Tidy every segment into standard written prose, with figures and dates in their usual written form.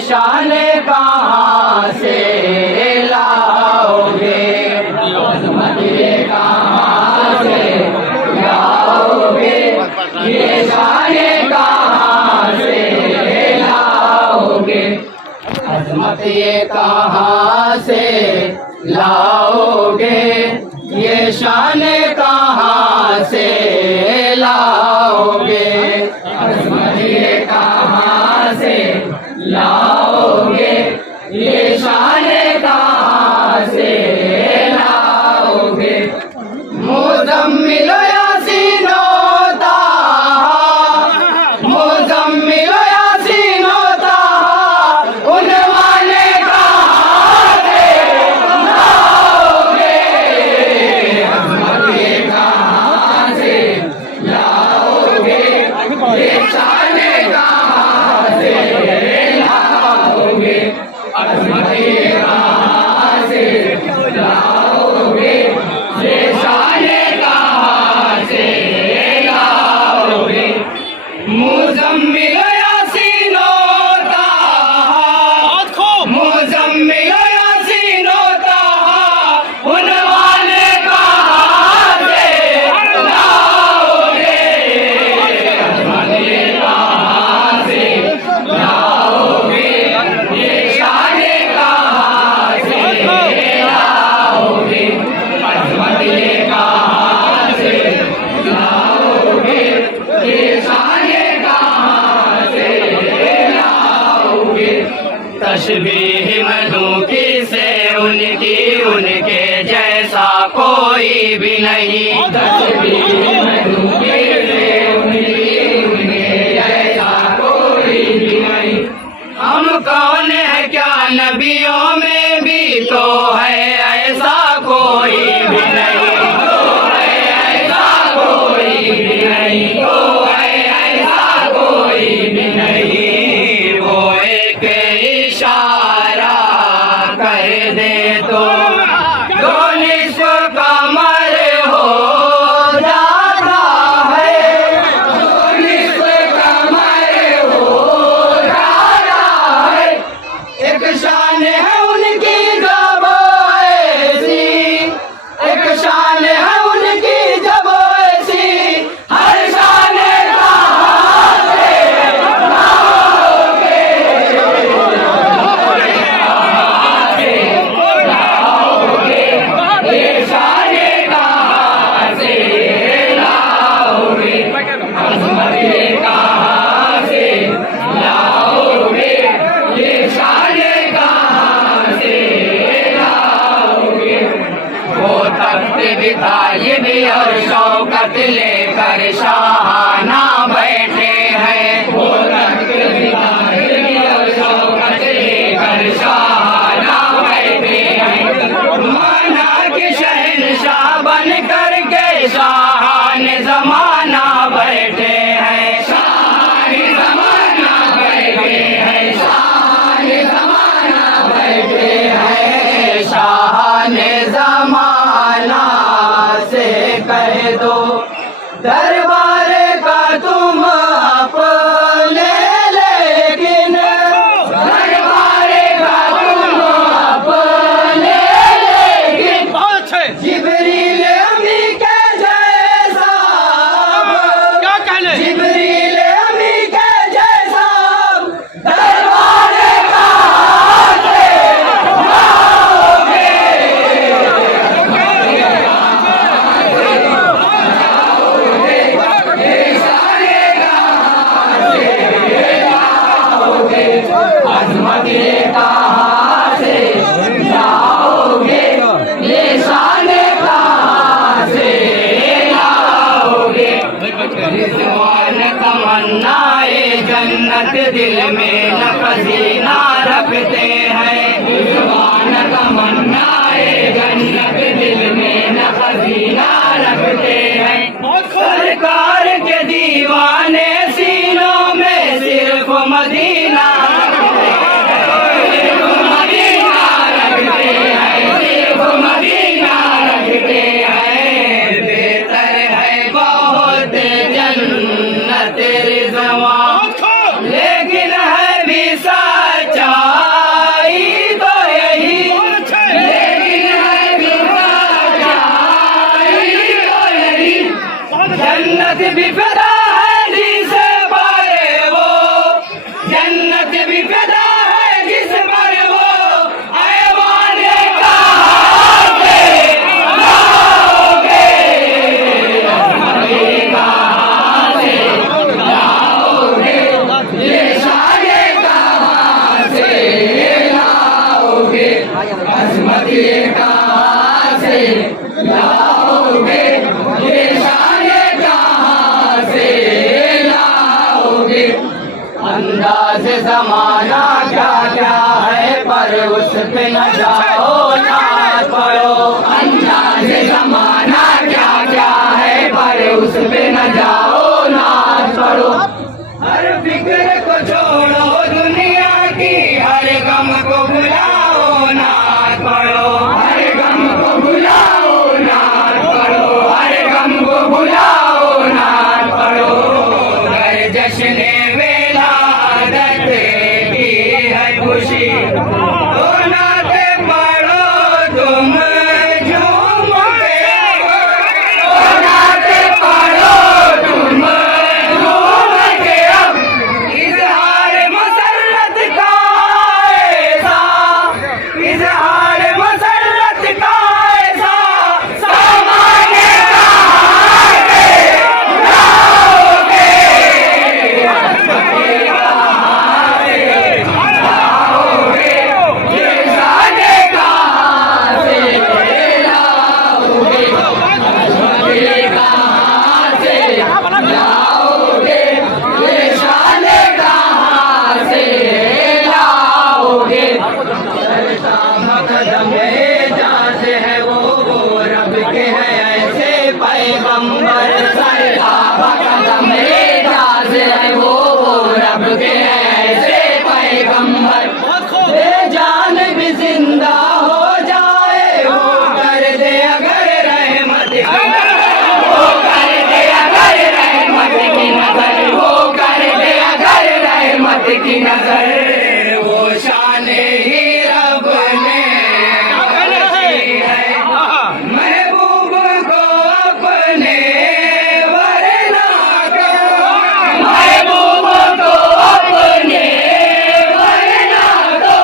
शान कहाँ से लाओगे, अजमत ये कहाँ से लाओगे, ये शान कहाँ से लाओगे, अजमत ये कहाँ से लाओगे, ये शान कहाँ से लाओगे, अजमत ये कहाँ से लाओगे, ये शान कहाँ से लाओगे। मुज़म्मिल यासीन ताहा, मुज़म्मिल यासीन ताहा, उन्वान कहाँ से लाओगे, अजमत ये कहाँ से लाओगे, ये शान कहाँ से लाओगे, अजमत ये कहाँ से लाओगे, ये शान कहाँ से लाओगे। मुज़म्मिल यासीन ताहा, मुज़म्मिल यासीन ताहा, उन्वान कहाँ से लाओगे, अजमत ये कहाँ से लाओगे, ये शान कहाँ से लाओगे, अजमत ये कहाँ से लाओगे, ये शान कहाँ से लाओगे। तशबीह मधुकी से उनकी उनके जैसा कोई भी नहीं, तशबीह मधुकी से उनकी उनके जैसा कोई भी नहीं। हम कौन है क्या नबियों में भी तो है ऐसा कोई भी नहीं, तो है ऐसा कोई भी नहीं, तो है ऐसा कोई भी नहीं। वो एक इशारा कर दे तो दो निस्फ कमर हो जाता है, दो निस्फ कमर हो जाता है। एक शान है उनकी जब ऐसी, एक शान है उनकी जब ऐसी, हर शान कहाँ से लाओगे, कहाँ से लाओगे, ये शान कहाँ से लाओगे, अजमत ये कहाँ से लाओगे, ये शान कहाँ से लाओगे। वो तख्त बिठाए भी और शौकत लेकर शाहाना बैठे हैं, वो तख्त बिठाए भी और शौकत लेकर शाहाना बैठे हैं। माना के शहनशाह बन करके शाहान ज़माना बैठे हैं, शाहान ज़माना बैठे हैं, शाहान ज़माना बैठे हैं। शाहान ज़माना से कह दो दरबार का तुम अपने, लेकिन दरबार का तुम अपने, लेकिन जिब्रील अमी के जैसा, जिब्रील अमी के जैसा दरबार कहाँ से लाओगे, ये शान कहाँ से लाओगे, अजमत ये कहाँ से लाओगे, ये शान कहाँ से लाओगे। रिज़वान तमन्नाए जन्नत दिल में न खजीना रखते हैं, रिज़वान तमन्नाए जन्नत दिल में न खजीना रखते हैं। सरकार के दीवाने सीनों में सिर्फ मदीना रखते हैं, सिर्फ मदीना रखते हैं, सिर्फ मदीना रखते हैं। बेहतर है बहुत जन्नत रिज़वान, लेकिन है भी सच्चा से जमाना क्या क्या है, पर उस पे न जाओ नाच पढ़ो। अंदाज जमाना क्या क्या है, पर उस पे न जाओ नाच पढ़ो। हर फिक्र को छोड़ो दुनिया की, हर गम को भुलाओ नाच पढ़ो। हर गम को भुलाओ नाच पढ़ो, हर गम को भुलाओ नाच पढ़ो। हर जश्न विलादत की है खुशी, तो नाते पढ़ो तुम झूम के, तो नाते पढ़ो तुम झूम के। अब इजहार मसरत का ऐसा, इजहार मसरत का ऐसा सामान्य कहाँ से लाओगे, ये सादे कहाँ से लाओगे, ये कहाँ से लाओगे, ये शाने कहाँ से लाओगे। कदम एजाज है वो रब के है ऐसे पैगंबर, सरकाबा कदम एजाज है वो रब के है ऐसे पैगंबर। बेजान भी जिंदा हो जाए वो कर दे अगर रहमत की नजर, वो कर दे अगर रहमत की नजर, वो कर दे अगर रहमत की नजर। वो शान ही रब ने बख्शी है महबूब को अपने वरना को, महबूब को अपने वरना को।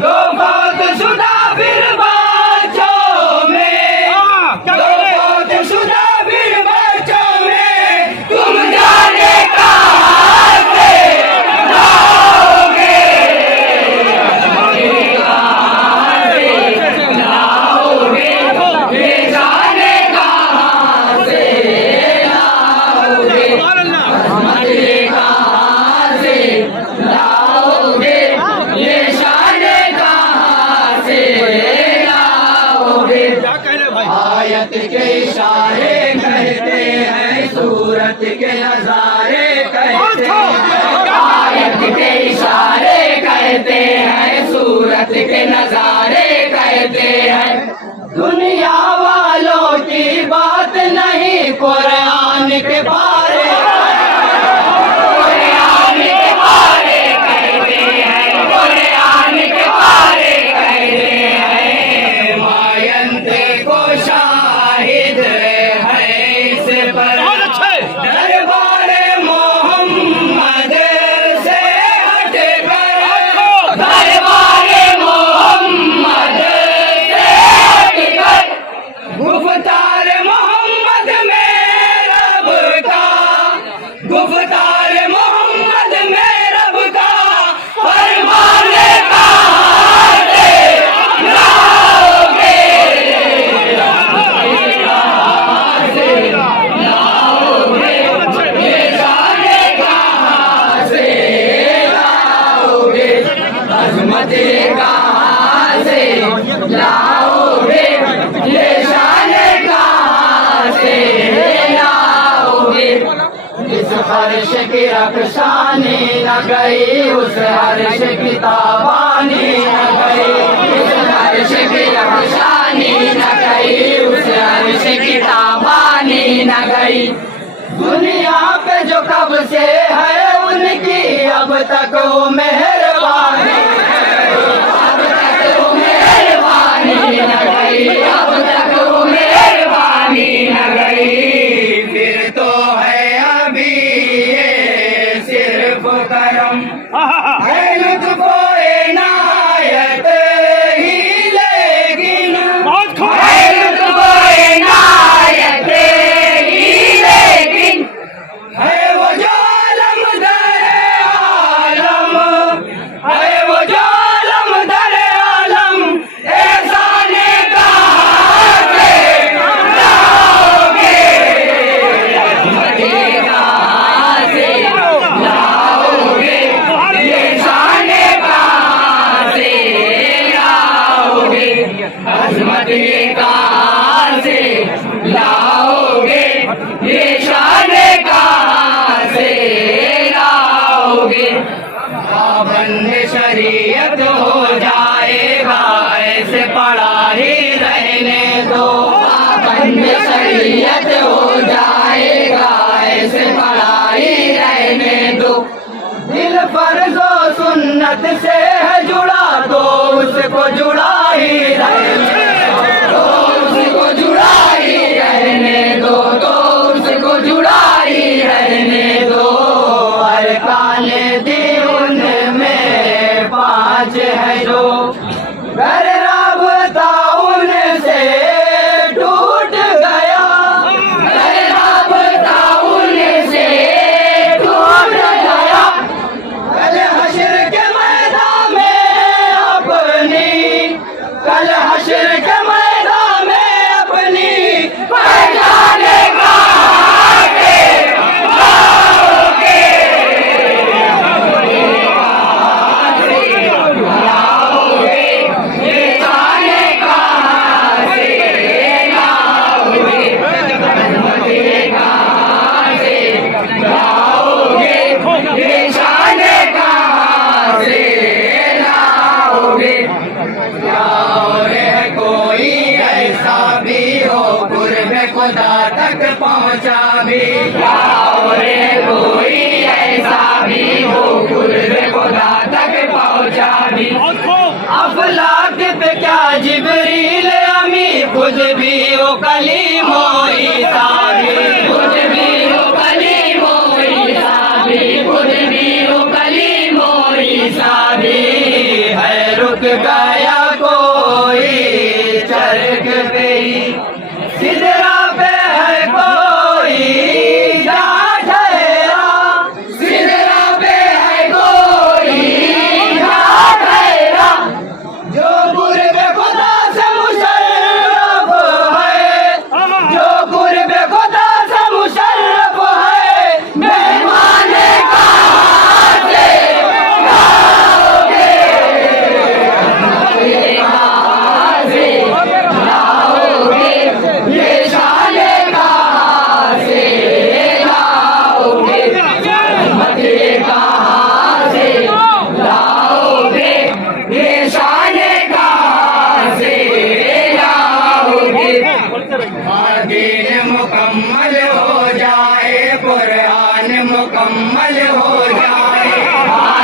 दो फौत शुदा फिर बच्चों में, दो फौत शुदा फिर बच्चों में, तुम जाने कहाँ से लाओगे, कहाँ से लाओगे, ये जाने कहाँ से लाओगे, ये कहाँ से लाओगे, ये शाने कहाँ से लाओगे। आयत के इशारे कहते हैं, सूरत के नजारे कहते हैं, आयत के इशारे कहते हैं, सूरत के नजारे कहते हैं। दुनिया वालों की बात नहीं कुरान के बारे, कुरान के बारे कहते हैं, कुरान के बारे कहते हैं। मायंते को शाहिद है इस पर, दरबारे मोहम्मद से हटकर, दरबारे मोहम्मद से हटकर, गुफ्तार मोहम्मद में रब का, गुफ्तार मोहम्मद में रब का फरमाने कहाँ से लाओगे, कहाँ से लाओगे, ये जाने कहाँ से लाओगे। अजमत कहाँ से लाओगे, ये शाने कहाँ से लाओगे। इस हर्ष की रक्षानी न गई, उस हर्ष की ताबानी न गई, इस हर्ष की रक्षानी न गई, उस हर्ष की ताबानी न गई। दुनिया पे जो कब से है उनकी अब तक वो मेहरबानी, अब तक वो मेहरबानी न गई, अब तक वो मेहरबानी न गई। फिर तो है अभी ये सिर्फ करम, है लुत्फ इनायत ही, लेकिन है लुत्फ इनायत ही, लेकिन है वो जो आलम दर आलम, है वो जो आलम दर आलम, एहसाने कहाँ से लाओगे, कहाँ से लाओगे, पाबंद शरीयत हो जाएगा, ऐसे पड़ा ही रहने दो। पाबंद शरीयत हो जाएगा, ऐसे पड़ा ही रहने दो। दिल फर्जो सुन्नत से है जुड़ा, तो उसको जुड़ा ही रहने दो, उसको जुड़ा ही रहने दो, तो उसको जुड़ा ही रहने दो। अरकान दीन में 5 है जो घर राबता उनसे टूट गया, घर राबता उनसे टूट गया। कल हश्र के मैदान में अपनी, कल हश्र के मैदान में अपनी पहचाने का खुदा तक पहुँचा भी, रे कोई ऐसा भी हो कुर्ब खुदा तक पहुँचा भी। अफलाक पे क्या जिब्रील अमी, खुद भी वो कलीमो ईसा भी, खुद भी वो कलीमो ईसा भी, खुद भी वो कलीमो ईसा भी। है रुक गया कोई चरक पे ही, सिदरा पे है कोई जा ठहरा, सिदरा पे है कोई जा ठहरा। जो कुर्ब खुदा से मुशर्रफ है, जो कुर्ब खुदा से मुशर्रफ है, मेहमान कहाँ से लाओगे, कहाँ से लाओगे, ये शान कहाँ से लाओगे, मते कहाँ से लाओगे, ये शान कहाँ से लाओगे। दीन मुकम्मल हो जाए, कुरान मुकम्मल हो जाए,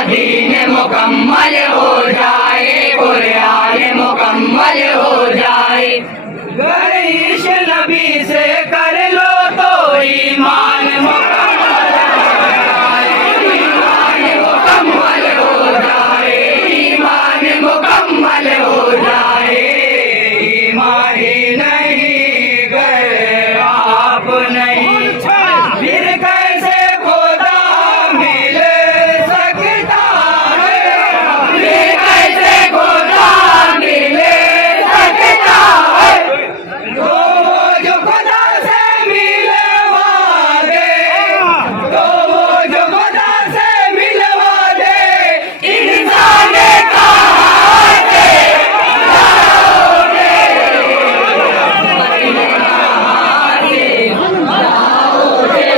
दीन मुकम्मल हो जाए, कुरान मुकम्मल हो जाए। गरीश नबी से कर लो तो ईमान मुकम्मल हो जाए, ईमान मुकम्मल हो जाए, ईमान मुकम्मल हो जाए। ईमान ही नहीं गर आप नहीं, फिर कैसे खुदा मिल सकता है, फिर कैसे खुदा मिल सकता है। तो जो खुदा से मिलवा दे, तो जो खुदा से मिलवा दे, इंसान कहाँ से लाओगे, कहाँ से लाओगे,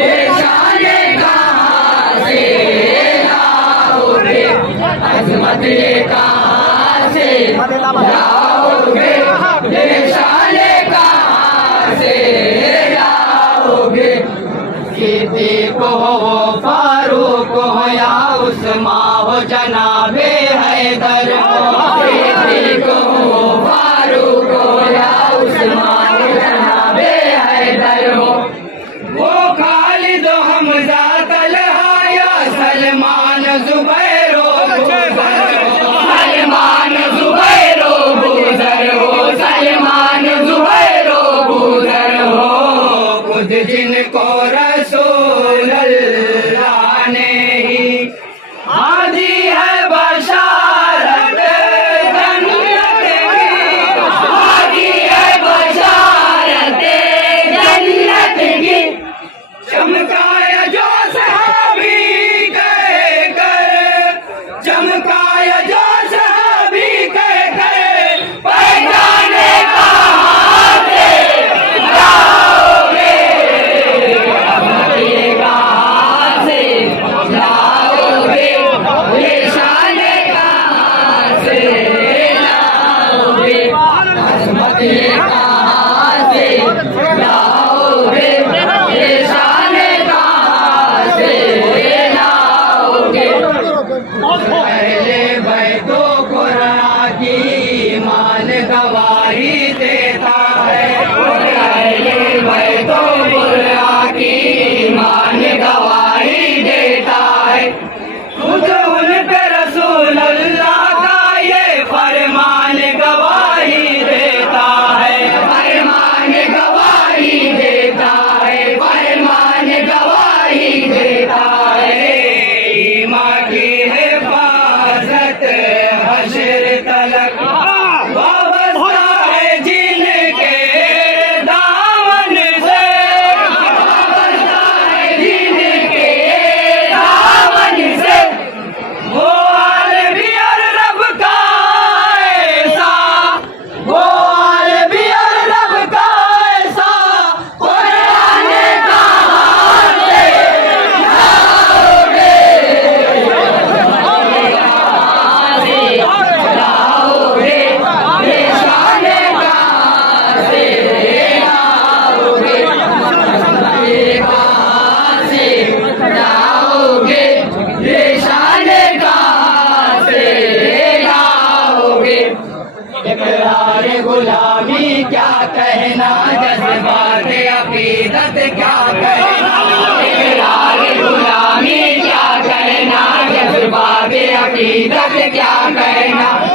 ये शान कहाँ से लाओगे, अजमत कहाँ से लाओगे, ये शान कहाँ से लाओगे। सिद्दीक हो फारूक हो या उस्मान हो जनाबे हैदर हो, सिद्दीक हो फारूक हो या उस्मान हो जनाबे हैदर हो। वो खालिद हमजा तलहा या सलमान जुबैर हो, सलमान जुबैर गुजर हो, सलमान जुबैर गुजर हो। खुद जिनको रसूल अल्लाह ने ही आदि है बशारत अकीदत क्या कहना,